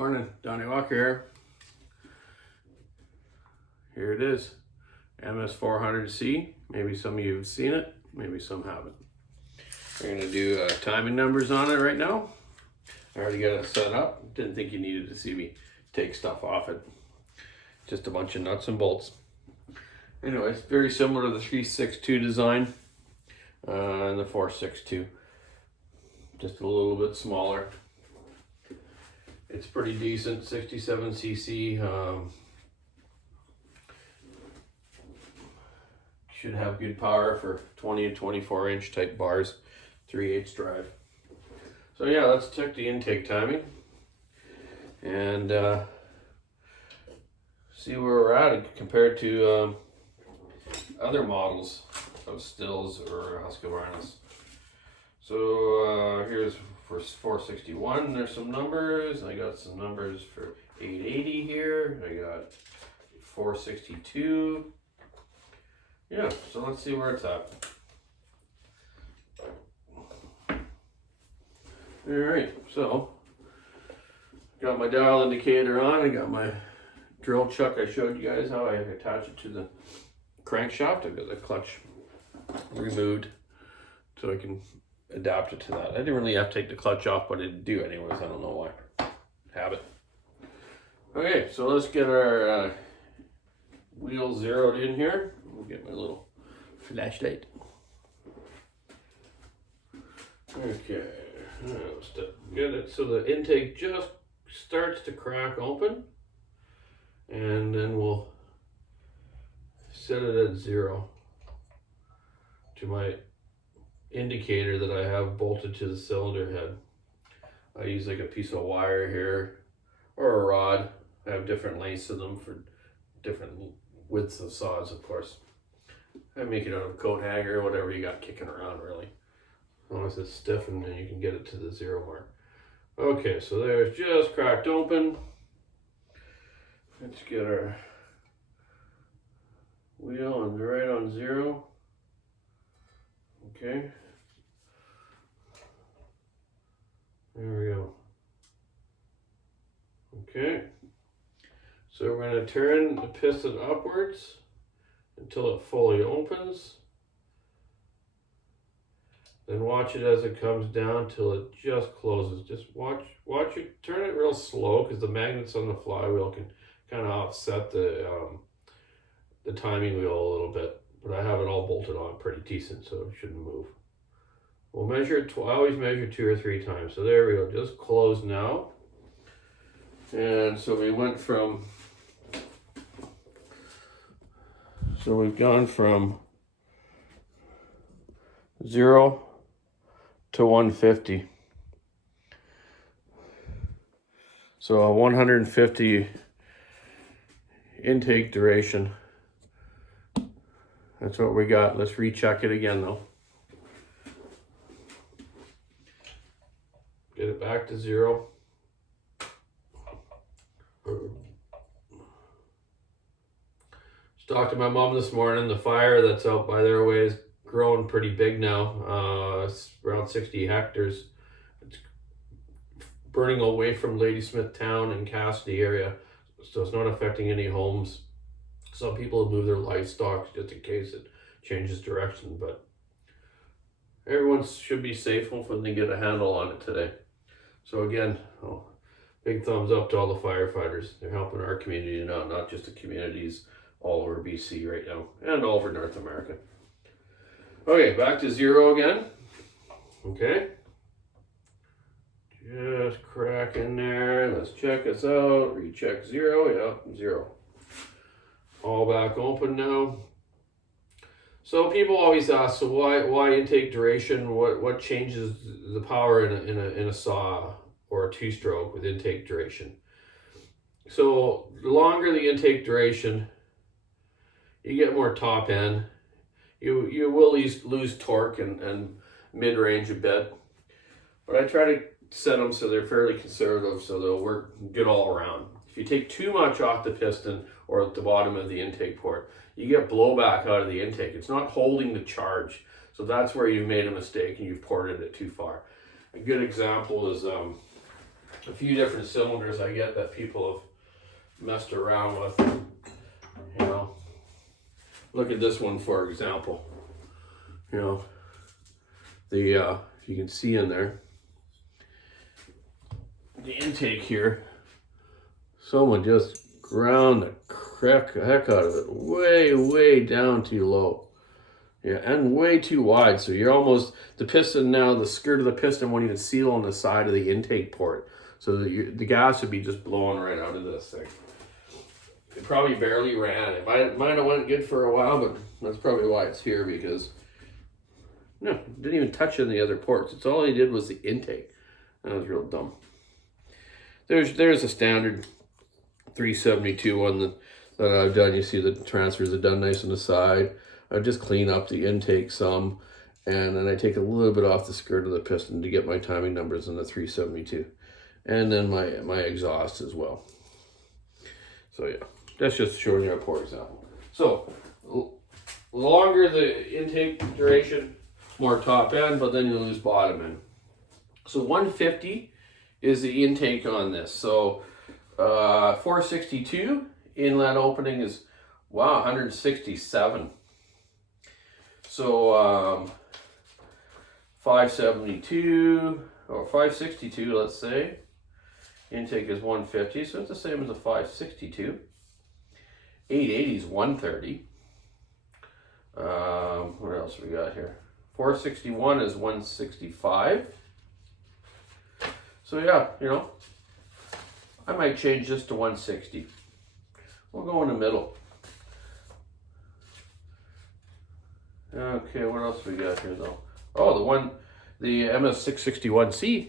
Morning, Donny Walker here. Here it is, MS400C. Maybe some of you have seen it, maybe some haven't. We're gonna do timing numbers on it right now. I already got it set up. Didn't think you needed to see me take stuff off it. Just a bunch of nuts and bolts. Anyway, it's very similar to the 362 design and the 462. Just a little bit smaller. It's pretty decent, 67cc. Should have good power for 20 to 24 inch type bars, 3/8 drive. So yeah, let's check the intake timing and see where we're at compared to other models of Stills or Husqvarnas. So here's for 461, there's some numbers. I got some numbers for 880 here. I got 462. Yeah, so let's see where it's at. All right, so got my dial indicator on. I got my drill chuck. I showed you guys how I attach it to the crankshaft. I got the clutch removed so I can adapt it to that. I didn't really have to take the clutch off, but I did do anyways. I don't know why. Habit. Okay, so let's get our wheel zeroed in here. We'll get my little flashlight. Okay, let's get it so the intake just starts to crack open, and then we'll set it at 0 to my indicator that I have bolted to the cylinder head. I use like a piece of wire here or a rod. I have different lengths of them for different widths of saws, of course. I make it out of a coat hanger or whatever you got kicking around, really. As long as it's stiff and then you can get it to the 0 mark. Okay, so there's just cracked open. Let's get our wheel on right on 0. Okay. There we go. Okay. So we're going to turn the piston upwards until it fully opens. Then watch it as it comes down till it just closes. Just watch it, turn it real slow because the magnets on the flywheel can kind of offset the timing wheel a little bit. But I have it all bolted on pretty decent, so it shouldn't move. We'll measure it, I always measure 2 or 3 times. So there we go, just closed now. And so we went from, so we've gone from 0 to 150. So a 150 intake duration. That's what we got. Let's recheck it again though. Get it back to 0. Just talked to my mom this morning. The fire that's out by their way is growing pretty big now. It's around 60 hectares. It's burning away from Ladysmith Town and Cassidy area, so it's not affecting any homes. Some people have moved their livestock just in case it changes direction, but everyone should be safe. Hopefully they get a handle on it today. So again, big thumbs up to all the firefighters. They're helping our community now, not just the communities all over BC right now and all over North America. Okay, back to 0 again. Okay. Just crack in there. Let's check us out. Recheck 0. Yeah, 0. All back open now. So people always ask, so why intake duration? What changes the power in a saw or a 2-stroke with intake duration? So the longer the intake duration, you get more top end. You will lose torque and mid-range a bit, but I try to set them so they're fairly conservative, so they'll work good all around. If you take too much off the piston or at the bottom of the intake port, you get blowback out of the intake. It's not holding the charge, so that's where you've made a mistake and you've ported it too far. A good example is a few different cylinders I get that people have messed around with. You know, look at this one for example. You know, the if you can see in there, the intake here, someone just ground the heck out of it, way down too low. Yeah, and way too wide. So you're almost, the piston now, the skirt of the piston won't even seal on the side of the intake port. So that the gas would be just blowing right out of this thing. It probably barely ran. It might have went good for a while, but that's probably why it's here, because no, it didn't even touch any other ports. It's all he did was the intake. That was real dumb. There's a standard 372 one that I've done. You see the transfers are done nice on the side. I just clean up the intake some, and then I take a little bit off the skirt of the piston to get my timing numbers in the 372. And then my exhaust as well. So yeah, that's just showing you a poor example. So longer the intake duration, more top end, but then you lose bottom end. So 150 is the intake on this. So 462 inlet opening is, wow, 167. So 572 or 562, let's say, intake is 150, so it's the same as a 562. 880 is 130. What else we got here? 461 is 165. So yeah, you know, I might change this to 160. We'll go in the middle. Okay, what else we got here though? Oh, the MS661C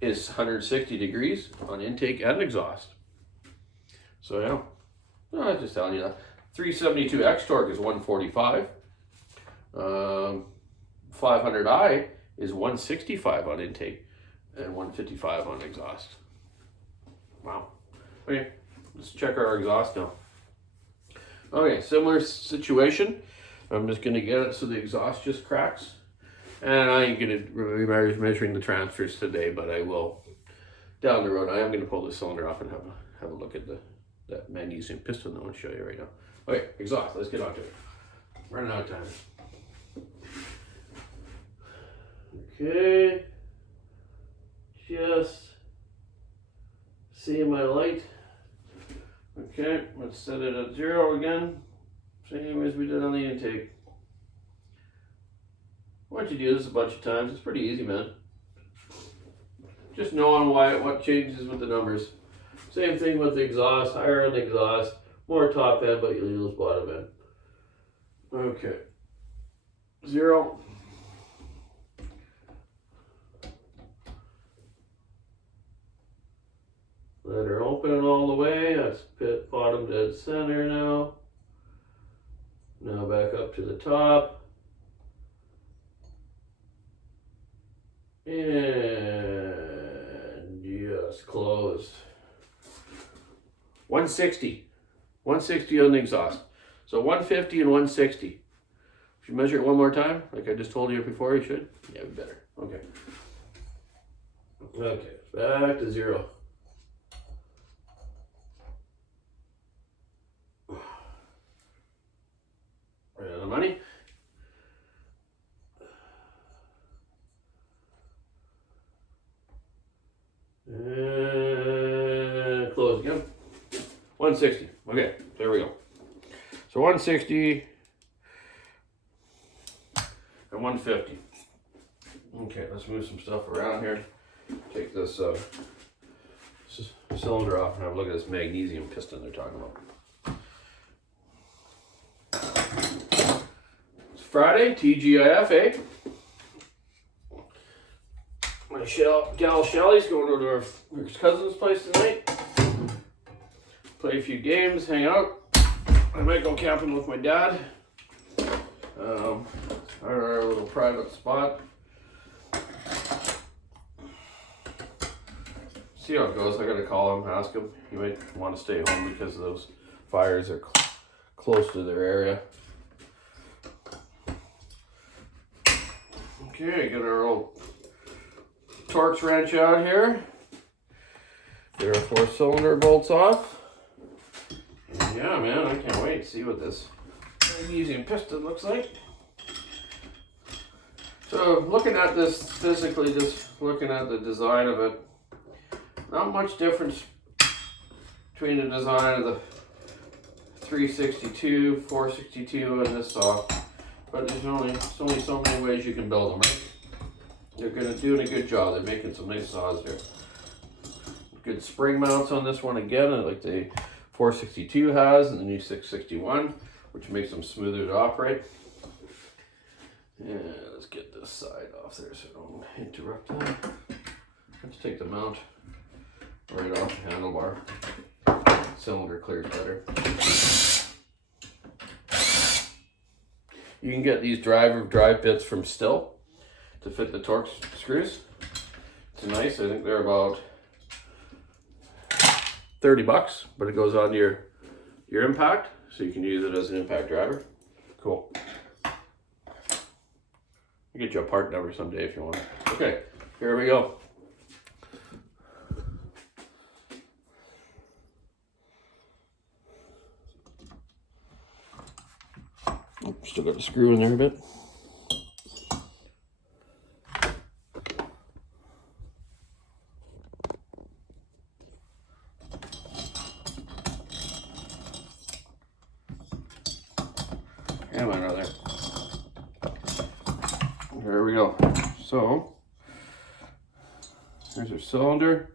is 160 degrees on intake and exhaust. So yeah, no, I was just telling you that. 372X torque is 145. 500i is 165 on intake and 155 on exhaust. Wow. Okay, let's check our exhaust now. Okay, similar situation. I'm just going to get it so the exhaust just cracks. And I ain't going to be measuring the transfers today, but I will down the road. I am going to pull the cylinder off and have a look at that magnesium piston that I want to show you right now. Okay, exhaust. Let's get on to it. Running out of time. Okay. Just see my light. Okay, let's set it at 0 again. Same as we did on the intake. Once you do this a bunch of times, it's pretty easy, man. Just knowing what changes with the numbers. Same thing with the exhaust, higher on the exhaust, more top end, but you lose bottom end. Okay. 0. Let her open all the way. That's bottom dead center now. Now back up to the top. And just closed. 160. 160 on the exhaust. So 150 and 160. Should you measure it one more time? Like I just told you before, you should? Yeah, we better. Okay. Okay, back to 0. Right on the money. And close again. 160. Okay, there we go. So 160 and 150. Okay, let's move some stuff around here. Take this cylinder off and have a look at this magnesium piston they're talking about. It's Friday, TGIF, eh? My gal Shelly's going over to her cousin's place tonight. Play a few games, hang out. I might go camping with my dad. Our little private spot. See how it goes. I gotta call him, ask him. He might want to stay home because those fires are close to their area. Okay, get our old Torx wrench out here. There are 4-cylinder bolts off. And yeah, man, I can't wait to see what this magnesium piston looks like. So looking at this physically, just looking at the design of it, not much difference between the design of the 362, 462, and this saw. But there's only so many ways you can build them, right? They're doing a good job. They're making some nice saws here. Good spring mounts on this one again, like the 462 has and the new 661, which makes them smoother to operate. And let's get this side off there so I don't interrupt that. Let's take the mount right off the handlebar. Cylinder clears better. You can get these drive bits from Still to fit the Torx screws. It's nice. I think they're about $30, but it goes on your impact, so you can use it as an impact driver. Cool. I'll get you a part number someday if you want. Okay, here we go. Still got the screw in there a bit. And another. There we go. So there's our cylinder.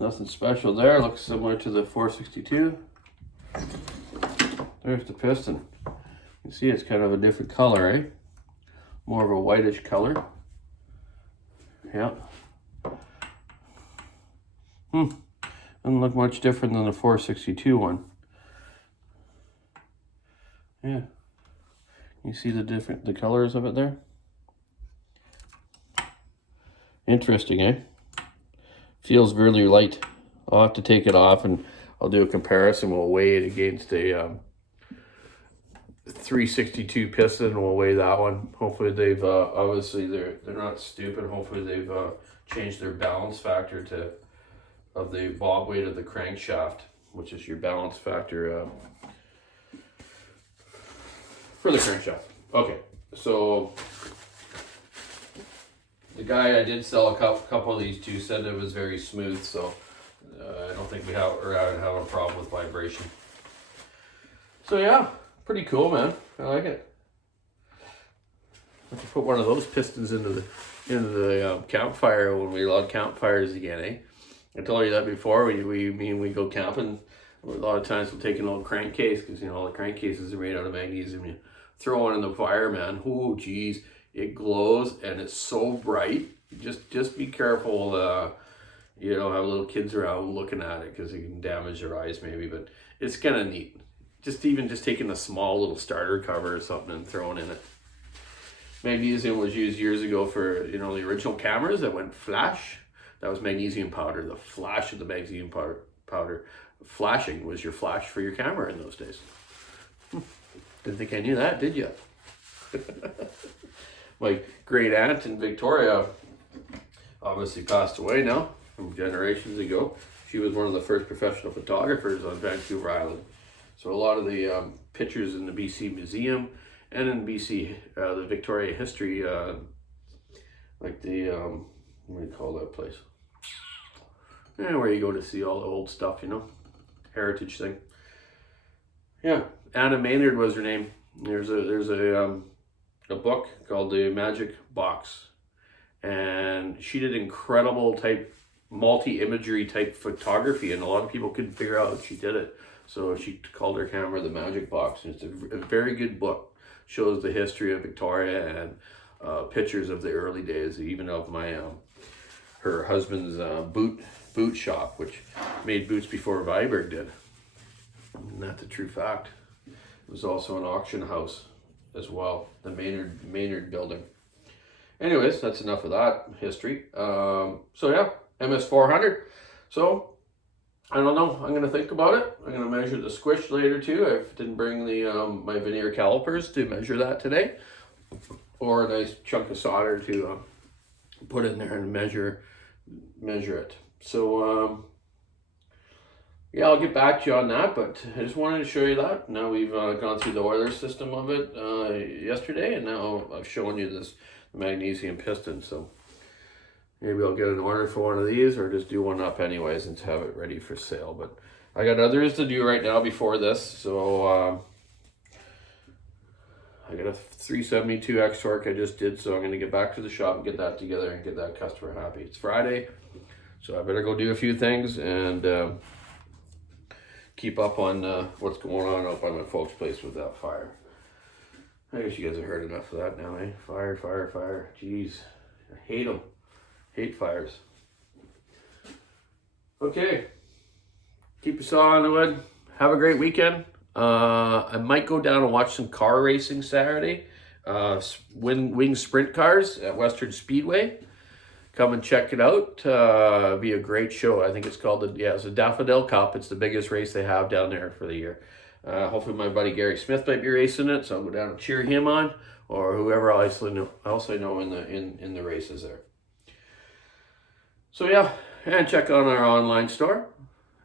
Nothing special there. Looks similar to the 462. There's the piston. You see it's kind of a different color, eh? More of a whitish color. Yeah. Doesn't look much different than the 462 one. Yeah. You see the colors of it there? Interesting, eh? Feels really light. I'll have to take it off and I'll do a comparison. We'll weigh it against a 362 piston. We'll weigh that one. Hopefully they've obviously they're not stupid. Hopefully they've changed their balance factor of the bob weight of the crankshaft, which is your balance factor for the crankshaft. Okay, so the guy I did sell a couple of these to said it was very smooth, so I don't think we have a problem with vibration. So yeah, pretty cool, man. I like it. Let's put one of those pistons into the campfire when we log campfires again, eh? I told you that before. We go camping. A lot of times we'll take an old crankcase because all the crankcases are made out of magnesium. You throw one in the fire, man. Oh, geez, it glows and it's so bright. Just be careful. Have little kids around looking at it because it can damage their eyes maybe. But it's kind of neat. Just taking a small little starter cover or something and throwing in it. Magnesium was used years ago for the original cameras that went flash. That was magnesium powder. The flash of the magnesium powder. Flashing was your flash for your camera in those days. Didn't think I knew that, did you? My great aunt in Victoria obviously passed away now from generations ago. She was one of the first professional photographers on Vancouver Island. So a lot of the pictures in the BC Museum and in BC, the Victoria History, like the, what do you call that place? Where you go to see all the old stuff, heritage thing. Yeah, Anna Maynard was her name. There's a book called The Magic Box, and she did incredible type multi-imagery type photography, and a lot of people couldn't figure out how she did it. So she called her camera The Magic Box, and it's a very good book. Shows the history of Victoria and pictures of the early days, even of my her husband's boot shop, which made boots before Viberg did. And that's a true fact. It was also an auction house as well, the Maynard building. Anyways, that's enough of that history. So yeah, MS400. So I don't know. I'm gonna think about it. I'm gonna measure the squish later too. I didn't bring the my veneer calipers to measure that today, or a nice chunk of solder to put in there and measure it. So yeah, I'll get back to you on that, but I just wanted to show you that. Now we've gone through the Oiler system of it yesterday, and now I've shown you this magnesium piston. So maybe I'll get an order for one of these, or just do one up anyways and have it ready for sale. But I got others to do right now before this, so I got a 372 X torque I just did, so I'm going to get back to the shop and get that together and get that customer happy. It's Friday, so I better go do a few things and keep up on what's going on up by my folks' place with that fire. I guess you guys have heard enough of that now, eh? Fire, fire, fire. Jeez, I hate them. Hate fires. Okay, keep your saw on the wood. Have a great weekend. I might go down and watch some car racing Saturday. Wing sprint cars at Western Speedway. Come and check it out. It'll be a great show. I think it's called it's the Daffodil Cup. It's the biggest race they have down there for the year. Hopefully my buddy Gary Smith might be racing it, so I'll go down and cheer him on, or whoever else I know in the races there. So yeah, and check on our online store.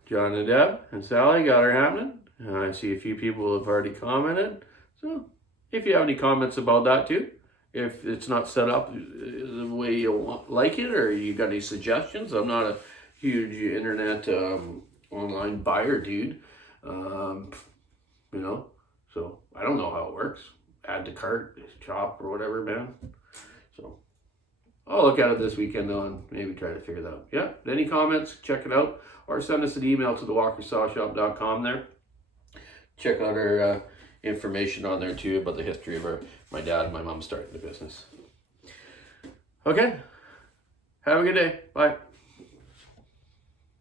John and Deb and Sally got her happening. I see a few people have already commented. So if you have any comments about that too, if it's not set up the way you like it, or you got any suggestions, I'm not a huge internet online buyer dude, so I don't know how it works. Add to cart, shop, or whatever, man. So I'll look at it this weekend though and maybe try to figure that out. Yeah, any comments, check it out, or send us an email to thewalkersawshop.com there. Check out our information on there too about the history of my dad and my mom starting the business. Okay, have a good day. Bye.